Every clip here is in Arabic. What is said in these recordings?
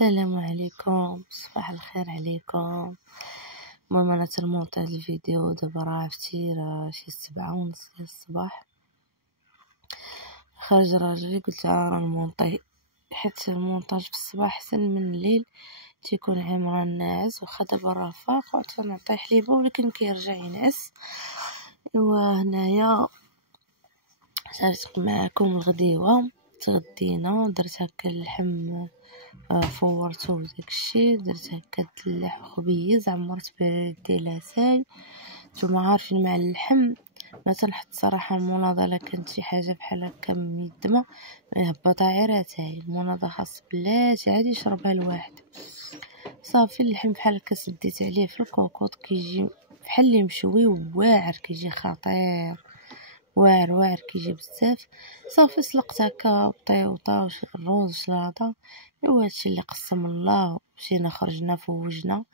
السلام عليكم، صباح الخير عليكم. المهم انا تنمونط هاد الفيديو دابا، راه عرفتي راه شي 7:30 ديال الصباح. خرج راجلي قلت راه نمونطي، حيت المونتاج في الصباح احسن من الليل، تيكون عمران ناعس. واخا دابا راه فاق وعطيت نعطيه حليبه ولكن كيرجع ينعس. ايوا هنايا شاركت معكم الغديوه، تغدينا درت هكا اللحم، فورتو وداكشي، درت هكا الدلاح وخبيز، عمرت بيدي لاساي. نتوما عارفين مع اللحم ما تنحط صراحه المناضه، كانت شي حاجه بحال هكا ميدمه هبطها غير اتاي. المناضه خاص بلاتي عادي يشربها الواحد. صافي اللحم بحال هكا سديت عليه في الكوكوط، كيجي بحال اللي مشوي واعر، كيجي خطير، واعر كيجي بزاف. صافي سلقت هكا بطيوطه الروز شلاضه. ايوا هادشي اللي قسم الله. مشينا خرجنا فوجنا،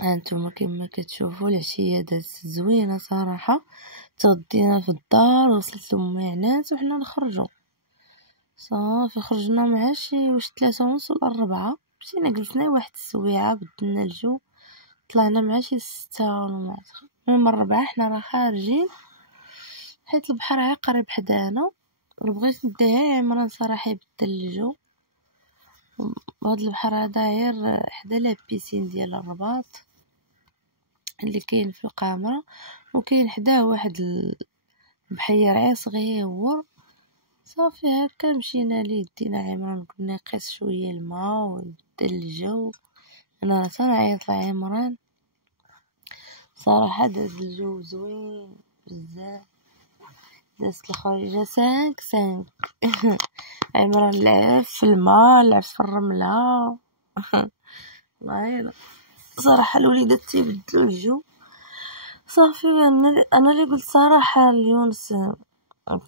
هانتوما كما كتشوفوا العشيه دازت زوينه صراحه. تغدينا في الدار، وصلت لامي عنات وحنا نخرجوا. صافي خرجنا مع شي واش 3:30 ولا 4، مشينا جلسنا واحد السويعه، بدلنا الجو، طلعنا مع شي 6 ولا من 4. حنا راه خارجين حيت البحر عا قريب حدانا، بغيت نديها عمران صراحه يبدل الجو. وهاد البحر هذا داير حدا لابيسين ديال الرباط اللي كاين في القامره، وكاين حداه واحد البحير صغيور. صافي هكا مشينا ليه، دينا عمران قلنا يقيس شويه الماء ويبدل الجو. انا صنعيط لعمران صراحه، داز الجو زوين بزاف، دازت الخريجه 5 عمران لعب في الماء، لعب في الرمله والله صراحه الوليدات تيبدلوا الجو. صافي انا اللي قلت صراحه ليونس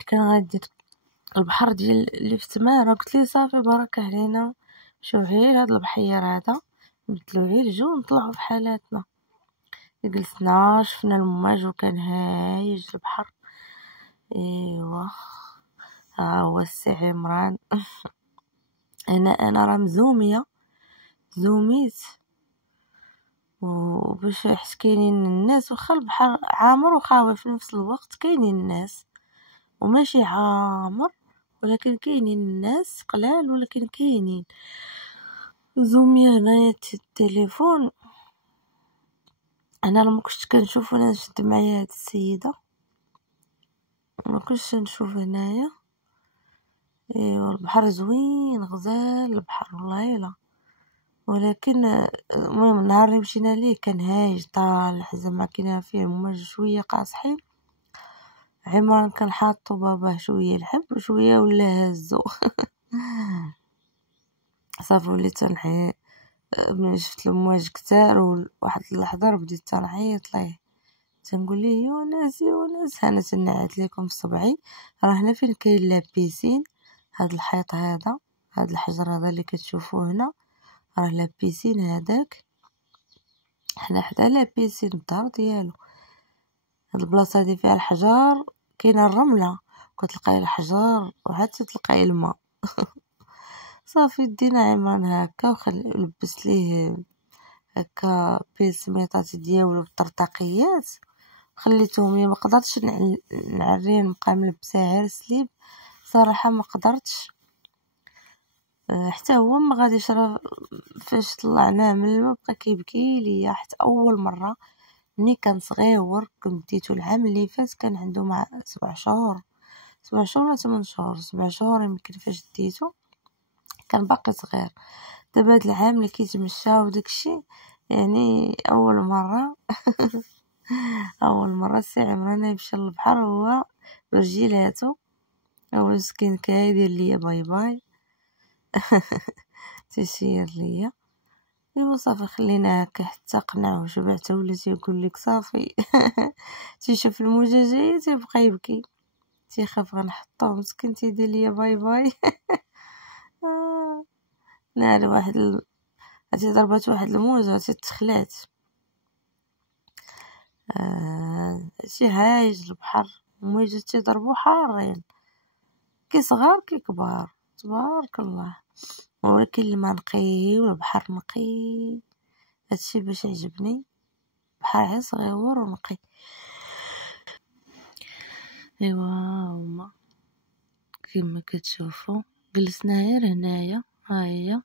كان غادي البحر ديال اللي في تمارا، قلت لي صافي بارك علينا، شوف غير هذا البحير هذا نبدلو غير الجو ونطلعوا في حالاتنا. جلسنا شفنا الموج وكان هايج البحر. ايوا ها هو السي عمران انا راه مزوميه، زوميت وباش حيت كاينين الناس، واخا البحر عامر وخاوي في نفس الوقت، كاينين الناس وماشي عامر، ولكن كاينين الناس قلال ولكن كاينين. زوميه هنايا التليفون، انا ما كنتش كنشوف وانا نشد معايا هاد السيده، ما كنتش نشوف هنايا. ايوا البحر زوين غزال البحر والله الا، ولكن المهم النهار اللي مشينا ليه كان هايج طالع، زعما كاين فيه موج شويه قاصحين. عمران كان حاطو باباه شويه الحب وشويه ولا هزو صافي وليت تنحي ملي شفت المواج كتار، وواحد اللحظه بديت تنعيط ليه، تنقول ليه يونس انا تنعيط لكم في صبعي. راه هنا فين كاين لابيسين، هاد الحيط هذا، هاد الحجر هذا اللي كتشوفوه هنا راه لابيسين هذاك، حنا حدا لابيسين الدار ديالو. هاد البلاصه هادي فيها الحجر، كاينه الرمله كتلقاي الحجر وعاد تلقاي الماء صافي دينا عمران هكا لبس ليه هكا بيسميطات ديالو بالطرطاقيات، خليتهم لي ما قدرتش نعريه نبقى ملبسه غير سليب صراحه، ما قدرتش. حتى هو ما غاديش، راه فاش طلعناه من الماء بقى كيبكي ليا، حتى اول مره ملي كان صغيور كنت ديتو العام اللي فات، كان عنده مع 7 شهور، 7 شهور ولا 8 شهور، 7 شهور يمكن فاش ديتو، كان باقي صغير. دابا هاد العام اللي كيتمشى وداكشي، يعني اول مره اول مره السي عمران يمشي للبحر هو برجيلاتو، هو مسكين كايدير ليا باي باي تيشير ليا. ايوا صافي خلينا هكا حتى قنع وشبعت، ولا تيقول لك صافي تيشوف الموجه جايه تيبقى يبكي، تيخاف غنحطوه مسكين، تيدير ليا باي باي نال واحد عرفتي ضربات واحد الموجه، عرفتي تخلات. شي هايج البحر، الموجات تيضربو حارين، كي صغار كي كبار تبارك الله. ولكن الماء نقي والبحر نقي، هادشي باش يعجبني، بحر غير صغيور ونقي. ايوا هما كيما كتشوفوا جلسنا غير هنايا، ها هي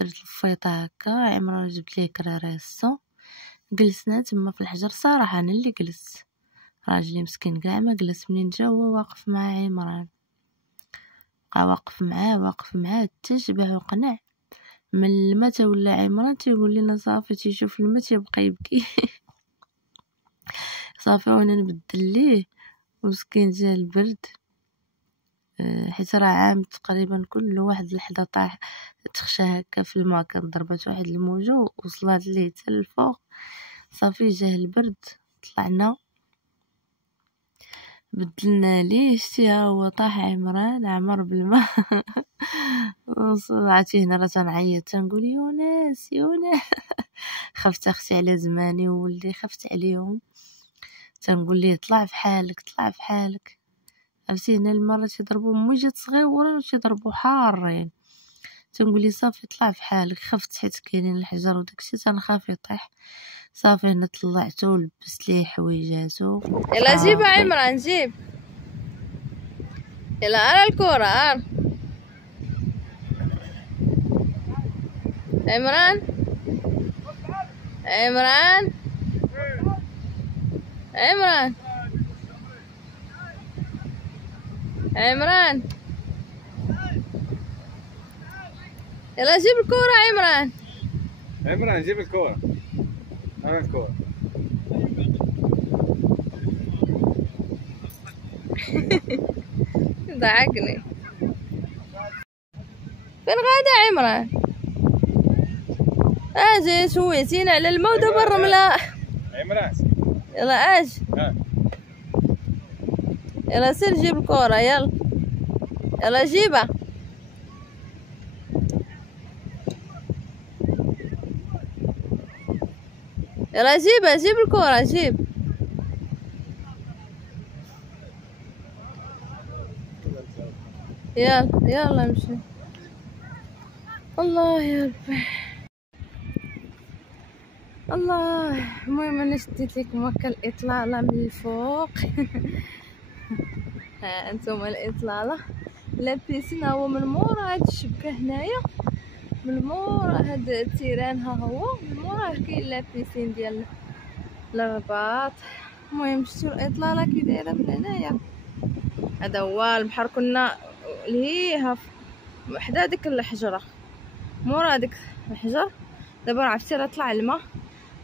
درت الفيطه هكا، عمران جبت ليه كراريسو، جلسنا تما في الحجر. صراحه انا اللي جلست، راجلي مسكين كاع ما جلس. منين جا هو واقف مع عمران، بقى واقف معاه حتى شبع وقنع. من الماء ولا عمران تيقول لنا صافي، تيشوف الماء تيبقى يبكي. صافي وانا نبدل ليه، ومسكين جا البرد، حيت راه عام تقريبا كل واحد لحظه طاح تخشى هكا في الماء، كان ضربات واحد الموجه وصلات ليه حتى الفوق. صافي جاه البرد، طلعنا بدلنا ليه، شتي ها هو طاح عمران عمر بالماء. عرفتي هنا راه تنعيط تنقول يونس يونس. خفت اختي على زماني وولدي، خفت عليهم، تنقول ليه طلع في حالك طلع في حالك. عرفتي هنا المرة تيضربوا موجات صغيورين وتيضربوا حارين، تنقول لي صافي طلع في حالك. خفت حيت كاينين الحجر وداكشي تنخاف يطيح. صافي هنا طلعته ولبست ليه حويجاتو. يلا جيب عمران جيب، يلا ارى الكورة ارى عمران عمران عمران عمران، يلا جيب الكورة عمران. عمران جيب الكورة، أنا الكورة. ضحكني. فين غادا عمران؟ اجي شويتينا على الماء ودابا الرملة. عمران يلا اجي، يلا سير جيب الكورة، يلا يلا جيبها. يلا جيبها، جيب الكورة جيب. يلا يلا امشي. الله يا ربي الله. المهم انا شديت لكم هكا الاطلاله من الفوق. ها انتم الاطلاله. لا بيسين هو من مورا هاد الشبكه هنايا، من مورا هاد التيران ها هو من مورا كاين لا بيسين ديال الرباط. المهم شفتوا الاطلاله كي دايره من هنايا. هذا هو البحر، كنا لهيها حدا ديك الحجره، مورا ديك الحجر. دابا عرفتي راه طلع الماء.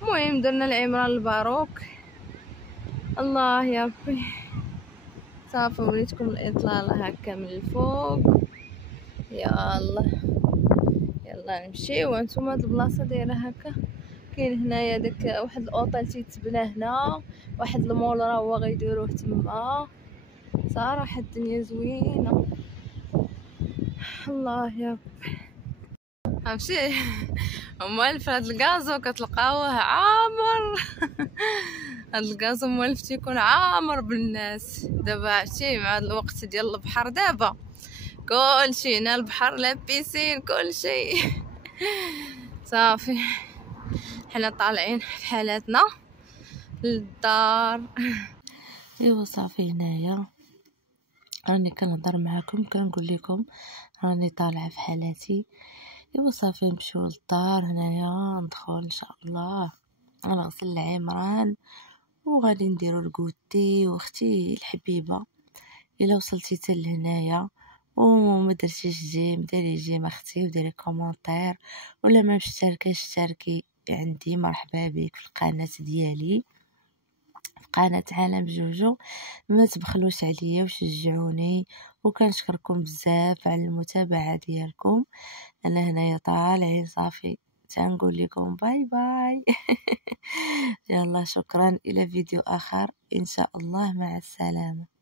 المهم درنا العمران الباروك. الله يا ربي صافي وريتكم الاطلاله هكا من الفوق. يلا يلا نمشيو. وانتم هاد البلاصه دايره هكا، كاين هنايا داك واحد الاوطيل تيتبنى هنا، واحد المول راه هو غيديروه تما. صراحه الدنيا زوينه. الله يا ربي عرفتي موالف هاد الكازو كتلقاوه عامر. هاد الكازو موالف تيكون عامر بالناس. دابا عرفتي مع الوقت ديال البحر، دابا كلشي هنا البحر لا بيسين كلشي. صافي حنا طالعين بحالاتنا للدار. ايوا صافي هنايا راني كنهضر معاكم كنقول لكم راني طالعه في حالاتي. ايوا صافي نمشيو للدار هنايا، ندخل ان شاء الله غنغسل العمران وغادي نديرو الكوتي. واختي الحبيبه الا وصلتي حتى لهنايا وما درتيش جيم، ديري جيم اختي وديري كومونتير، ولا ما مشتركاش اشتركي عندي. مرحبا بك في القناه ديالي، في قناه عالم جوجو. ما تبخلوش عليا وشجعوني، وكنشكركم بزاف على المتابعه ديالكم. انا هنايا طالعين صافي تنقول لكم باي باي. يلا شكرا، الى فيديو اخر ان شاء الله، مع السلامه.